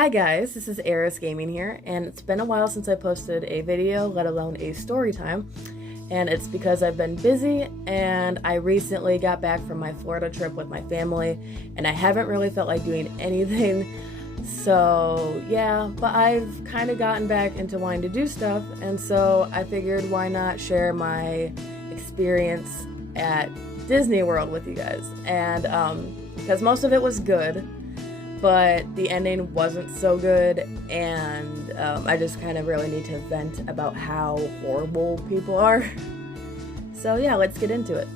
Hi guys, this is Eris Gaming here, and it's been a while since I posted a video, let alone a story time, and it's because I've been busy and I recently got back from my Florida trip with my family and I haven't really felt like doing anything, so yeah, but I've kind of gotten back into wanting to do stuff, and so I figured why not share my experience at Disney World with you guys, and because most of it was good, but the ending wasn't so good, and I just kind of really need to vent about how horrible people are. So yeah, let's get into it.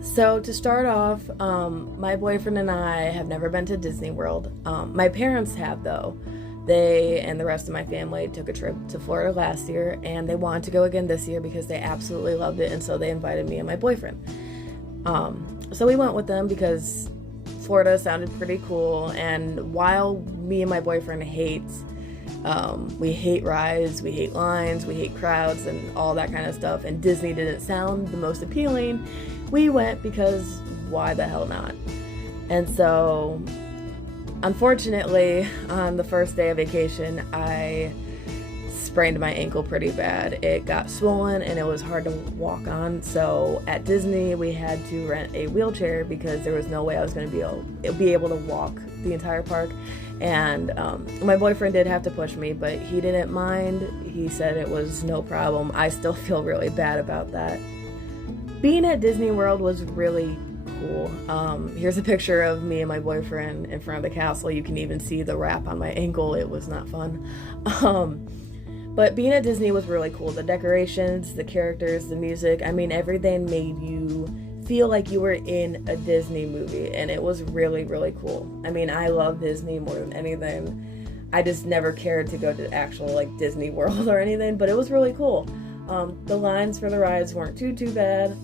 So to start off, my boyfriend and I have never been to Disney World. My parents have though. They and the rest of my family took a trip to Florida last year, and they wanted to go again this year because they absolutely loved it, and so they invited me and my boyfriend. So we went with them because Florida sounded pretty cool, and while me and my boyfriend we hate rides, we hate lines, we hate crowds and all that kind of stuff, and Disney didn't sound the most appealing, we went because why the hell not? And so unfortunately, on the first day of vacation, I sprained my ankle pretty bad. It got swollen and it was hard to walk on, so at Disney we had to rent a wheelchair because there was no way I was going to be able to walk the entire park. And my boyfriend did have to push me, but he didn't mind. He said it was no problem. I still feel really bad about that. Being at Disney World was really cool. Here's a picture of me and my boyfriend in front of the castle. You can even see the wrap on my ankle. It was not fun. But being at Disney was really cool. The decorations, the characters, the music, I mean, everything made you feel like you were in a Disney movie, and it was really, really cool. I mean, I love Disney more than anything. I just never cared to go to actual, like, Disney World or anything, but it was really cool. The lines for the rides weren't too bad.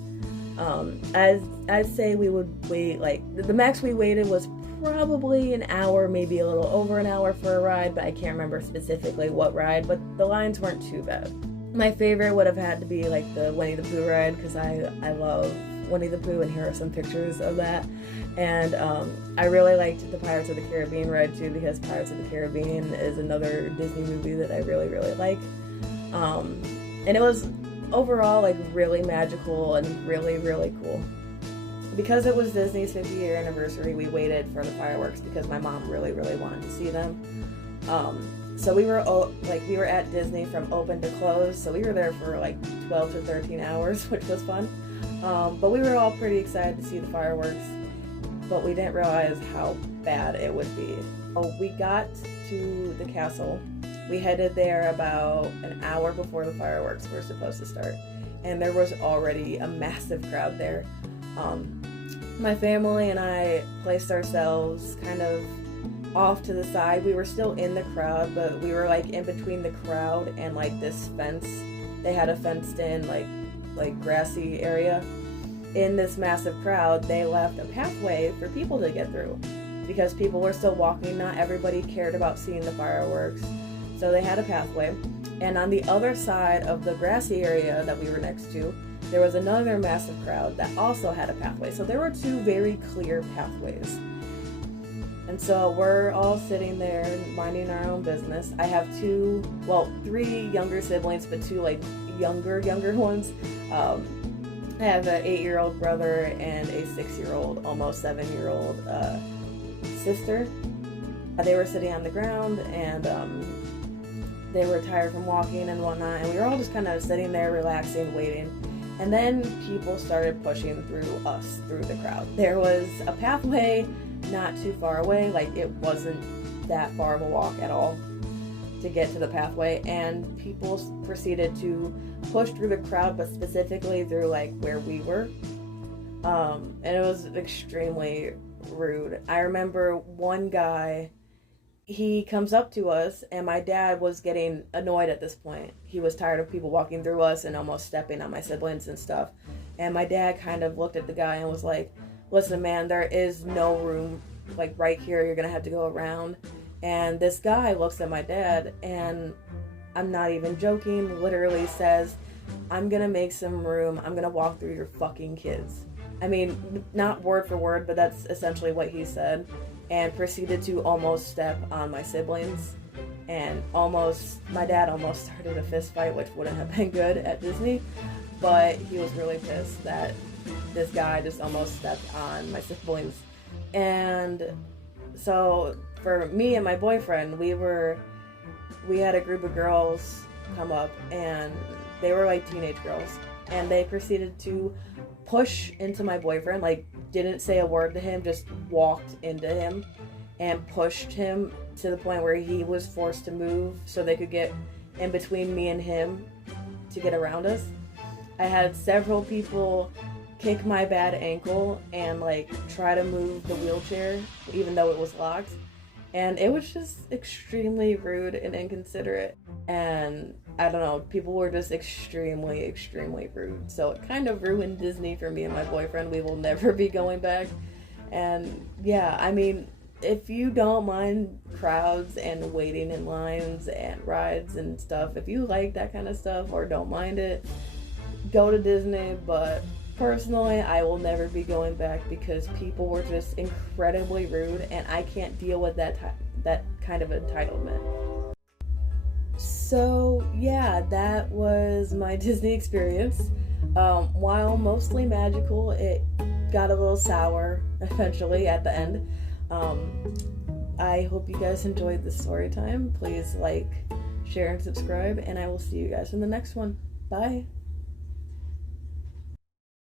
I'd say we would wait, like, the max we waited was probably an hour, maybe a little over an hour for a ride, but I can't remember specifically what ride, but the lines weren't too bad. My favorite would have had to be like the Winnie the Pooh ride, because I love Winnie the Pooh, and here are some pictures of that. And I really liked the Pirates of the Caribbean ride too, because Pirates of the Caribbean is another Disney movie that I really, really like. And it was overall like really magical and really, really cool. Because it was Disney's 50-year anniversary, we waited for the fireworks because my mom really, really wanted to see them. So we were at Disney from open to close, so we were there for like 12 to 13 hours, which was fun. But we were all pretty excited to see the fireworks, but we didn't realize how bad it would be. We got to the castle. We headed there about an hour before the fireworks were supposed to start, and there was already a massive crowd there. My family and I placed ourselves kind of off to the side. We were still in the crowd, but we were like in between the crowd and like this fence. They had a fenced in like grassy area. In this massive crowd, they left a pathway for people to get through because people were still walking. Not everybody cared about seeing the fireworks, so they had a pathway. And on the other side of the grassy area that we were next to, there was another massive crowd that also had a pathway. So there were two very clear pathways. And so we're all sitting there minding our own business. I have three younger siblings, but two like younger ones. I have an 8-year-old brother and a 6-year-old, almost 7-year-old sister. They were sitting on the ground, and they were tired from walking and whatnot, and we were all just kind of sitting there relaxing, waiting. And then people started pushing through us, through the crowd. There was a pathway not too far away, like it wasn't that far of a walk at all to get to the pathway, and people proceeded to push through the crowd, but specifically through like where we were. And it was extremely rude. I remember one guy, he comes up to us, and my dad was getting annoyed at this point. He was tired of people walking through us and almost stepping on my siblings and stuff. And my dad kind of looked at the guy and was like, "Listen, man, there is no room, like right here, you're gonna have to go around." And this guy looks at my dad, and I'm not even joking, literally says, "I'm gonna make some room, I'm gonna walk through your fucking kids." I mean, not word for word, but that's essentially what he said. and proceeded to almost step on my siblings, and my dad almost started a fist fight, which wouldn't have been good at Disney, but he was really pissed that this guy just almost stepped on my siblings. And so for me and my boyfriend, we had a group of girls come up, and they were like teenage girls, and they proceeded to push into my boyfriend, like didn't say a word to him, just walked into him and pushed him to the point where he was forced to move so they could get in between me and him to get around us. I had several people kick my bad ankle and like try to move the wheelchair even though it was locked, and it was just extremely rude and inconsiderate, and I don't know, people were just extremely rude. So it kind of ruined Disney for me and my boyfriend. We will never be going back. And yeah, I mean, if you don't mind crowds and waiting in lines and rides and stuff, if you like that kind of stuff or don't mind it, go to Disney. But personally, I will never be going back because people were just incredibly rude, and I can't deal with that kind of entitlement. So yeah, that was my Disney experience. While mostly magical, it got a little sour eventually at the end. I hope you guys enjoyed this story time. Please like, share, and subscribe, and I will see you guys in the next one. Bye!